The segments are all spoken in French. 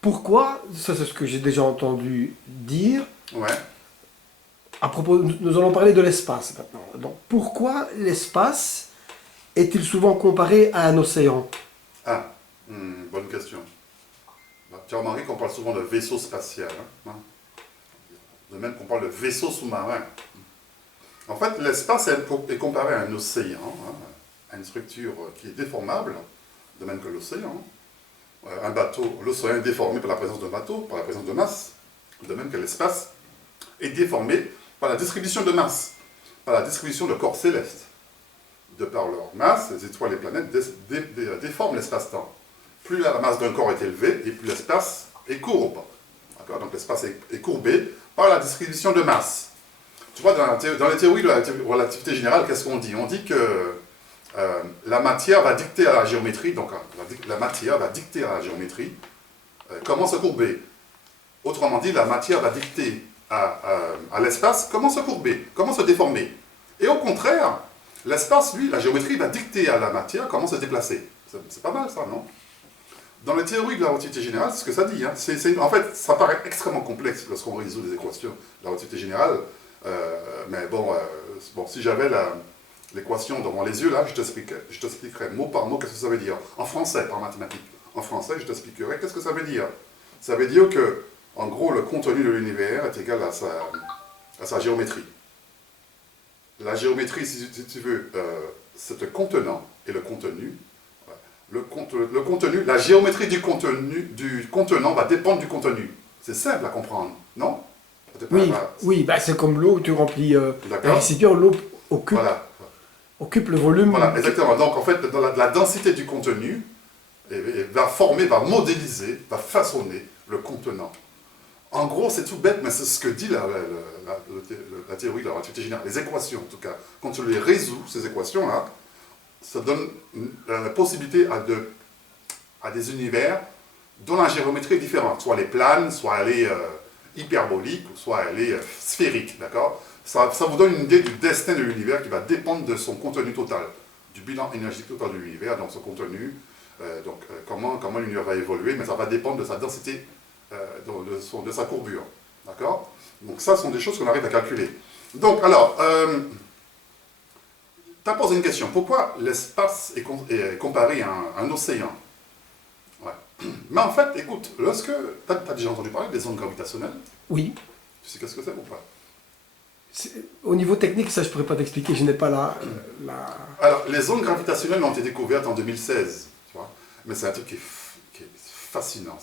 Pourquoi, ça c'est ce que j'ai déjà entendu dire, Ouais. à propos, nous allons parler de l'espace maintenant. Donc pourquoi l'espace est-il souvent comparé à un océan? Ah, bonne question. Bah, tu as remarqué qu'on parle souvent de vaisseau spatial. Hein. De même qu'on parle de vaisseau sous-marin. En fait, l'espace est comparé à un océan, hein, à une structure qui est déformable, de même que l'océan. Un bateau, l'océan est déformé par la présence d'un bateau, par la présence de masse, de même que l'espace est déformé par la distribution de masse, par la distribution de corps célestes. De par leur masse, les étoiles et les planètes déforment l'espace-temps. Plus la masse d'un corps est élevée, et plus l'espace est courbe. Donc l'espace est courbé par la distribution de masse. Tu vois, dans les théories de la relativité générale, qu'est-ce qu'on dit? On dit que la matière va dicter à la géométrie, donc la matière va dicter à la géométrie comment se courber. Autrement dit, la matière va dicter à l'espace comment se courber, comment se déformer. Et au contraire, l'espace, lui, la géométrie va dicter à la matière comment se déplacer. C'est pas mal ça, non? Dans les théories de la relativité générale, c'est ce que ça dit. Hein. En fait, ça paraît extrêmement complexe lorsqu'on résout les équations de la relativité générale. Mais bon, si j'avais l'équation devant les yeux, là, je t'expliquerais mot par mot qu'est-ce que ça veut dire. En français, par mathématiques. En français, je t'expliquerais qu'est-ce que ça veut dire. Ça veut dire que, en gros, le contenu de l'univers est égal à sa géométrie. La géométrie, si tu veux, c'est le contenant et le contenu. Le contenu, la géométrie du contenant va dépendre du contenu. C'est simple à comprendre, non? Oui, bah, c'est comme l'eau, tu remplis un récipient, l'eau occupe le volume. Voilà, exactement. Donc en fait, dans la densité du contenu, et va former, va modéliser, va façonner le contenant. En gros, c'est tout bête, mais c'est ce que dit la théorie de la relativité générale, les équations en tout cas. Quand tu les résous, ces équations-là, ça donne la possibilité à des univers dont la géométrie est différente. Soit elle est plane, soit elle est hyperbolique, soit elle est sphérique, d'accord? Ça vous donne une idée du destin de l'univers qui va dépendre de son contenu total, du bilan énergétique total de l'univers, donc son contenu, comment l'univers va évoluer, mais ça va dépendre de sa densité, de sa courbure, d'accord? Donc ça, ce sont des choses qu'on arrive à calculer. Donc, alors, tu as posé une question. Pourquoi l'espace est comparé à un océan? Ouais. Mais en fait, écoute, lorsque... Tu as déjà entendu parler des ondes gravitationnelles? Oui. Tu sais qu'est-ce que c'est ou pas? Au niveau technique, ça je pourrais pas t'expliquer, je n'ai pas la... Alors, les ondes gravitationnelles ont été découvertes en 2016, tu vois. Mais c'est un truc qui est fascinant,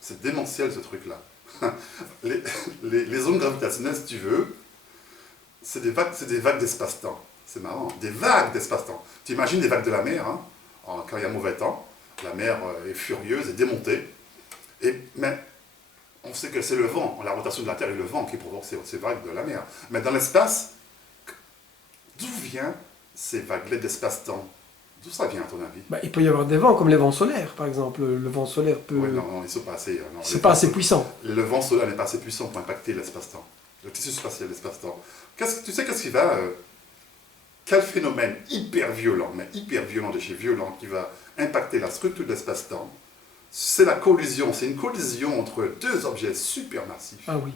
c'est démentiel ce truc-là. les ondes gravitationnelles, si tu veux, c'est des vagues d'espace-temps. C'est marrant, des vagues d'espace-temps. Tu imagines des vagues de la mer, hein, quand il y a mauvais temps, la mer est furieuse et démontée. Mais on sait que c'est le vent, la rotation de la Terre et le vent qui provoquent ces vagues de la mer. Mais dans l'espace, d'où viennent ces vagues d'espace-temps? D'où ça vient, à ton avis? Bah, il peut y avoir des vents, comme les vents solaires, par exemple. Le vent solaire peut... Ouais, non, ils ne sont pas assez... c'est pas assez puissant. Le vent solaire n'est pas assez puissant pour impacter l'espace-temps. Le tissu spatial, l'espace-temps. Tu sais qu'est-ce qui va... quel phénomène hyper violent, mais hyper violent de chez violent, qui va impacter la structure de l'espace-temps? C'est la collision. C'est une collision entre deux objets supermassifs. Ah oui.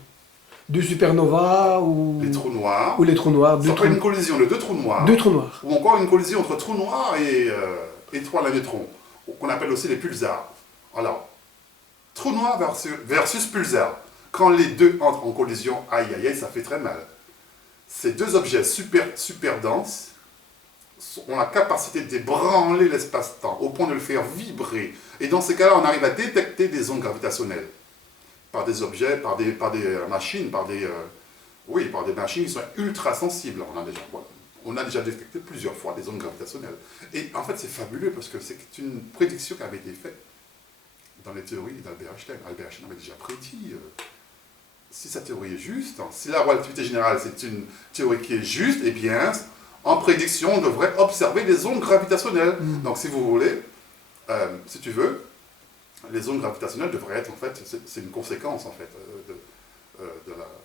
Deux supernovas ou... Les trous noirs. Ou les trous noirs. Ça peut être une collision de deux trous noirs. Deux trous noirs. Ou encore une collision entre trous noirs et étoiles à neutrons, qu'on appelle aussi les pulsars. Alors, trou noir versus pulsar. Quand les deux entrent en collision, aïe aïe aïe, ça fait très mal. Ces deux objets super denses ont la capacité d'ébranler l'espace-temps au point de le faire vibrer. Et dans ces cas-là, on arrive à détecter des ondes gravitationnelles par des objets, par des machines, par des machines qui sont ultra sensibles. On a déjà détecté plusieurs fois des ondes gravitationnelles. Et en fait, c'est fabuleux parce que c'est une prédiction qui avait été faite dans les théories d'Albert Einstein. Albert Einstein avait déjà prédit, si sa théorie est juste, si la relativité générale c'est une théorie qui est juste, eh bien, en prédiction, on devrait observer des ondes gravitationnelles. Donc, si vous voulez, si tu veux, les ondes gravitationnelles devraient être, en fait, c'est une conséquence, en fait,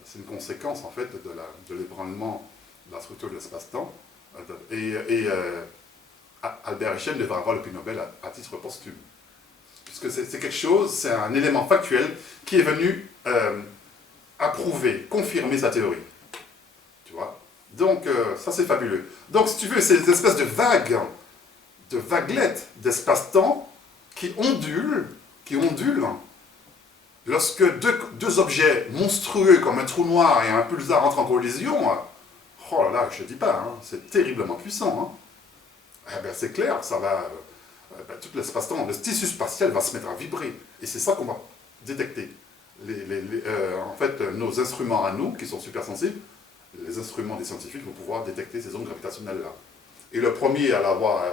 c'est une conséquence, en fait, de l'ébranlement de la structure de l'espace-temps. Albert Einstein devrait avoir le prix Nobel à titre posthume. Puisque c'est quelque chose, c'est un élément factuel qui est venu approuver, confirmer sa théorie. Tu vois? Donc, ça c'est fabuleux. Donc, si tu veux, c'est des espèces de vagues, de vaguelettes d'espace-temps qui ondulent, lorsque deux objets monstrueux comme un trou noir et un pulsar entrent en collision. Oh là là, je ne dis pas, hein, c'est terriblement puissant. Hein. Eh ben, c'est clair, ça va... tout l'espace-temps, le tissu spatial va se mettre à vibrer. Et c'est ça qu'on va détecter. En fait, nos instruments à nous, qui sont super sensibles, les instruments des scientifiques vont pouvoir détecter ces ondes gravitationnelles-là. Et le premier à l'avoir...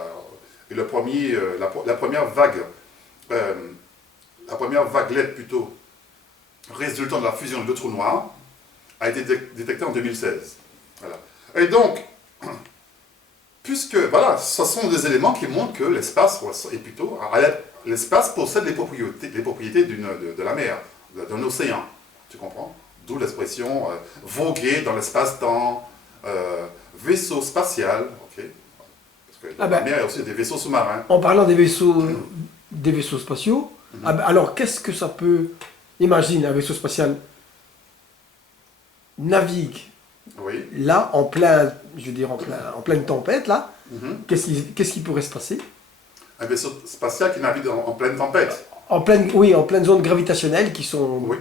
la première vaguelette plutôt, résultant de la fusion de deux trous noirs, a été détectée en 2016. Voilà. Et donc, puisque, voilà, ce sont des éléments qui montrent que l'espace est plutôt... L'espace possède les propriétés de la mer, d'un océan. Tu comprends? D'où l'expression voguer dans l'espace-temps, vaisseau spatial, ok? Parce que la mer, il y a aussi des vaisseaux sous-marins. En parlant des vaisseaux spatiaux, alors qu'est-ce que ça peut... Imagine un vaisseau spatial navigue là, en pleine tempête, là. Qu'est-ce qui pourrait se passer? Un vaisseau spatial qui navigue en pleine tempête. En pleine zone gravitationnelle qui sont... Oui.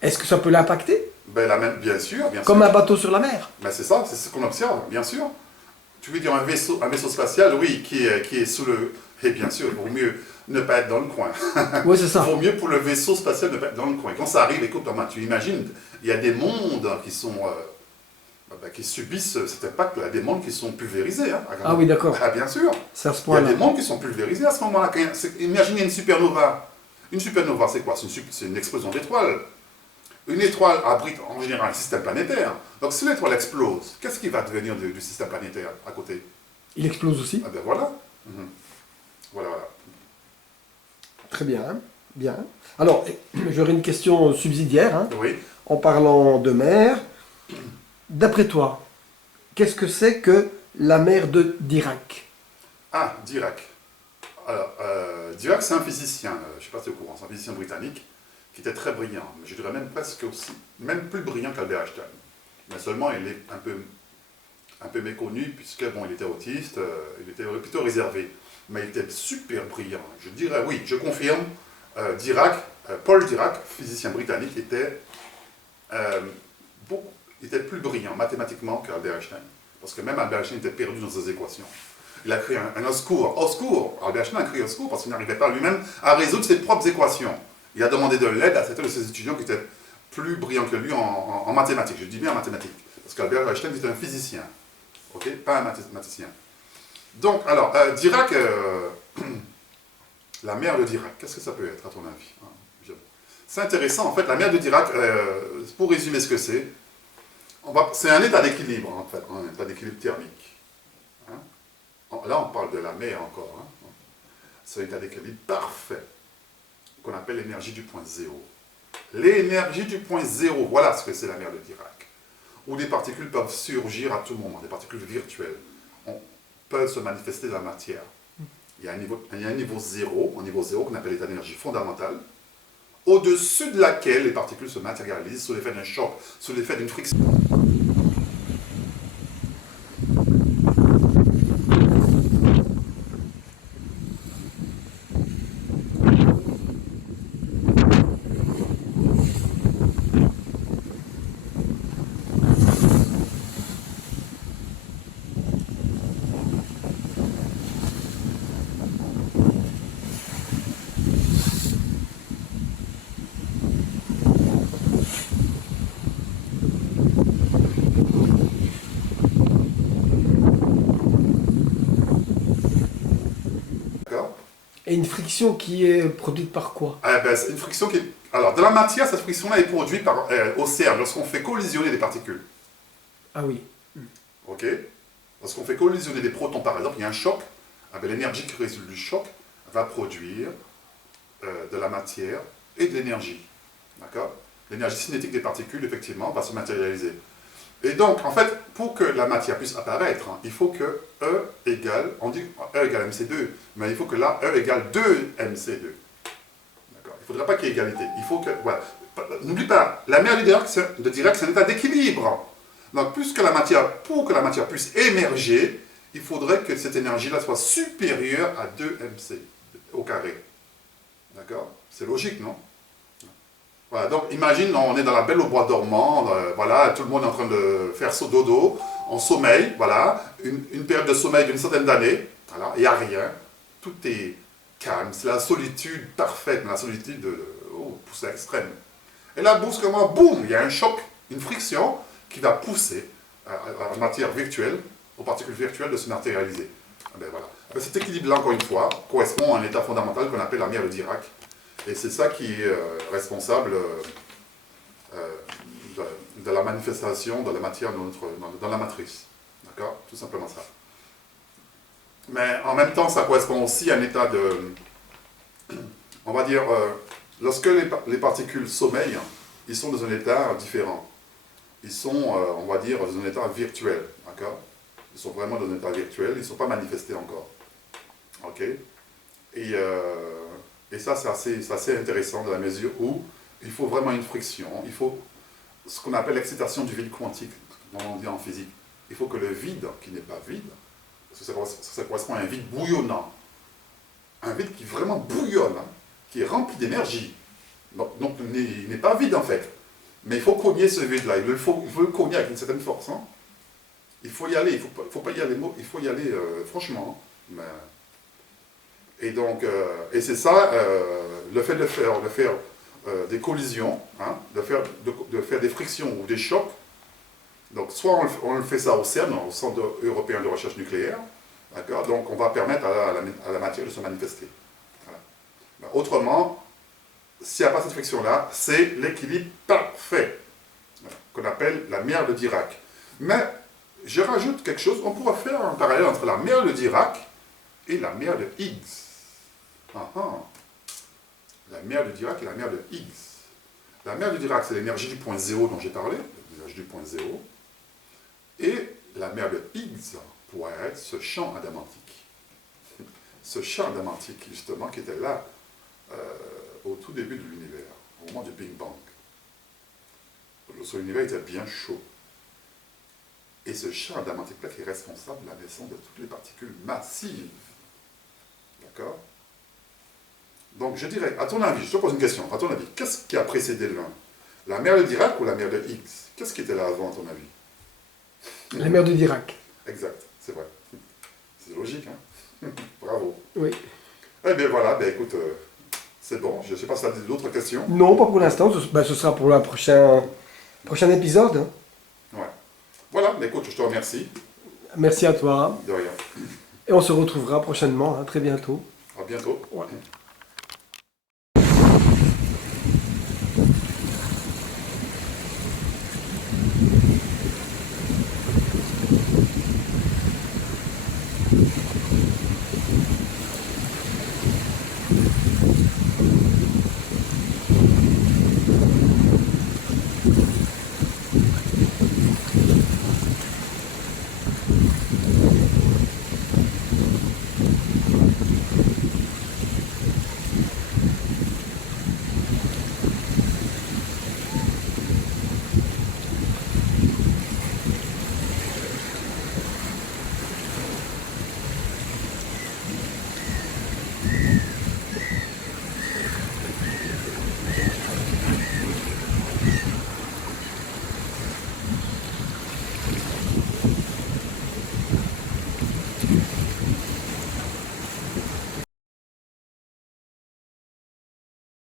Est-ce que ça peut l'impacter? Bien sûr. Comme un bateau sur la mer? C'est ça, c'est ce qu'on observe, bien sûr. Tu veux dire un vaisseau spatial, oui, qui est sous le... Et bien sûr, il vaut mieux ne pas être dans le coin. Oui, c'est ça. Il vaut mieux pour le vaisseau spatial ne pas être dans le coin. Quand ça arrive, écoute, tu imagines, il y a des mondes qui sont qui subissent cet impact. Il y a des mondes qui sont pulvérisés. Hein, Ah oui, d'accord. Ah, bien sûr. C'est à ce Il y a point-là. des mondes qui sont pulvérisés à ce moment-là. Imaginez une supernova. Une supernova, c'est quoi? C'est une explosion d'étoiles. Une étoile abrite en général un système planétaire. Donc si l'étoile explose, qu'est-ce qui va devenir du système planétaire à côté? Il explose aussi. Ah ben voilà. Mhm. Voilà, voilà. Très bien, hein. Bien. Alors, j'aurais une question subsidiaire, hein. Oui. En parlant de mer. D'après toi, qu'est-ce que c'est que la mer de Dirac? Ah, Dirac. Alors, Dirac, c'est un physicien, je ne sais pas si tu es au courant, c'est un physicien britannique qui était très brillant, mais je dirais même presque aussi, même plus brillant qu'Albert Einstein. Mais seulement, il est un peu méconnu, puisque, bon, il était autiste, il était plutôt réservé. Mais il était super brillant. Je dirais, oui, je confirme, Dirac, Paul Dirac, physicien britannique, était plus brillant mathématiquement qu'Albert Einstein. Parce que même Albert Einstein était perdu dans ses équations. Il a créé un au secours. Au secours! Albert Einstein a créé au secours parce qu'il n'arrivait pas lui-même à résoudre ses propres équations. Il a demandé de l'aide à certains de ses étudiants qui étaient plus brillants que lui en mathématiques. Je dis bien en mathématiques. Parce qu'Albert Einstein était un physicien. Ok? Pas un mathématicien. Donc, alors, Dirac, la mer de Dirac, qu'est-ce que ça peut être à ton avis? C'est intéressant, en fait, la mer de Dirac, pour résumer ce que c'est un état d'équilibre, en fait, un état d'équilibre thermique. Hein? Là, on parle de la mer encore. Hein? C'est un état d'équilibre parfait, qu'on appelle l'énergie du point zéro. L'énergie du point zéro, voilà ce que c'est la mer de Dirac. Où des particules peuvent surgir à tout moment, des particules virtuelles. Peuvent se manifester dans la matière. Il y a un niveau zéro qu'on appelle l'état d'énergie fondamentale, au-dessus de laquelle les particules se matérialisent sous l'effet d'un choc, sous l'effet d'une friction. Et une friction qui est produite par quoi? C'est une friction qui est... Alors, dans la matière, cette friction-là est produite au CERN, lorsqu'on fait collisionner des particules. Ah oui. Ok? Lorsqu'on fait collisionner des protons, par exemple, il y a un choc. L'énergie qui résulte du choc va produire de la matière et de l'énergie. D'accord? L'énergie cinétique des particules, effectivement, va se matérialiser. Et donc, en fait, pour que la matière puisse apparaître, hein, il faut que E égale, on dit E égale MC2, mais il faut que là, E égale 2 MC2. D'accord? Il ne faudrait pas qu'il y ait égalité. Il faut que, voilà. N'oublie pas, la mer de Dirac, c'est un état d'équilibre. Donc, pour que la matière puisse émerger, il faudrait que cette énergie-là soit supérieure à 2 MC au carré. D'accord? C'est logique, non? Voilà, donc imagine, on est dans la belle au bois dormant, voilà, tout le monde est en train de faire son dodo, en sommeil, voilà, une période de sommeil d'une centaine d'années, voilà, il n'y a rien, tout est calme, c'est la solitude parfaite, la solitude poussée à l'extrême. Et là, brusquement, boum, il y a un choc, une friction qui va pousser à la matière virtuelle, aux particules virtuelles de se matérialiser. Voilà. Cet équilibre-là, encore une fois, correspond à un état fondamental qu'on appelle la mer de Dirac. Et c'est ça qui est responsable de la manifestation de la matière dans la matrice. D'accord? Tout simplement ça. Mais en même temps, ça correspond aussi à un état de... On va dire, lorsque les particules sommeillent, ils sont dans un état différent. Ils sont, on va dire, dans un état virtuel. D'accord? Ils sont vraiment dans un état virtuel, ils ne sont pas manifestés encore. Ok? Et ça, c'est assez intéressant dans la mesure où il faut vraiment une friction, il faut ce qu'on appelle l'excitation du vide quantique, comme on dit en physique. Il faut que le vide, qui n'est pas vide, parce que ça correspond à un vide bouillonnant, un vide qui vraiment bouillonne, hein, qui est rempli d'énergie. Donc il n'est pas vide en fait, mais il faut cogner ce vide-là, il faut le cogner avec une certaine force. Hein. Il faut y aller, il ne faut pas y aller, il faut y aller franchement. Mais... Et donc, et c'est ça, le fait de faire des collisions, hein, de faire des frictions ou des chocs, Donc, soit on le fait ça au CERN, au Centre européen de recherche nucléaire, d'accord? Donc, on va permettre à la matière de se manifester. Voilà. Ben, autrement, s'il n'y a pas cette friction-là, c'est l'équilibre parfait, voilà, qu'on appelle la mer de Dirac. Mais, je rajoute quelque chose, on pourrait faire un parallèle entre la mer de Dirac et la mer de Higgs. Ah, ah. La mer de Dirac et la mer de Higgs. La mer de Dirac, c'est l'énergie du point zéro dont j'ai parlé, l'énergie du point zéro. Et la mer de Higgs pourrait être ce champ adamantique. Ce champ adamantique, justement, qui était là au tout début de l'univers, au moment du Big Bang. Lorsque l'univers était bien chaud. Et ce champ adamantique-là qui est responsable de la naissance de toutes les particules massives. D'accord? Donc je dirais, à ton avis, je te pose une question, à ton avis, qu'est-ce qui a précédé l'un? La mer de Dirac ou la mer de Higgs? Qu'est-ce qui était là avant, à ton avis? La mer de Dirac. Exact, c'est vrai. C'est logique, hein? Bravo. Oui. Eh bien voilà, ben écoute, c'est bon, je ne sais pas si tu as d'autres questions. Non, pas pour l'instant, ce sera pour le prochain épisode. Hein. Ouais. Voilà, ben écoute, je te remercie. Merci à toi. De rien. Et on se retrouvera prochainement, hein, très bientôt. À bientôt. Ouais.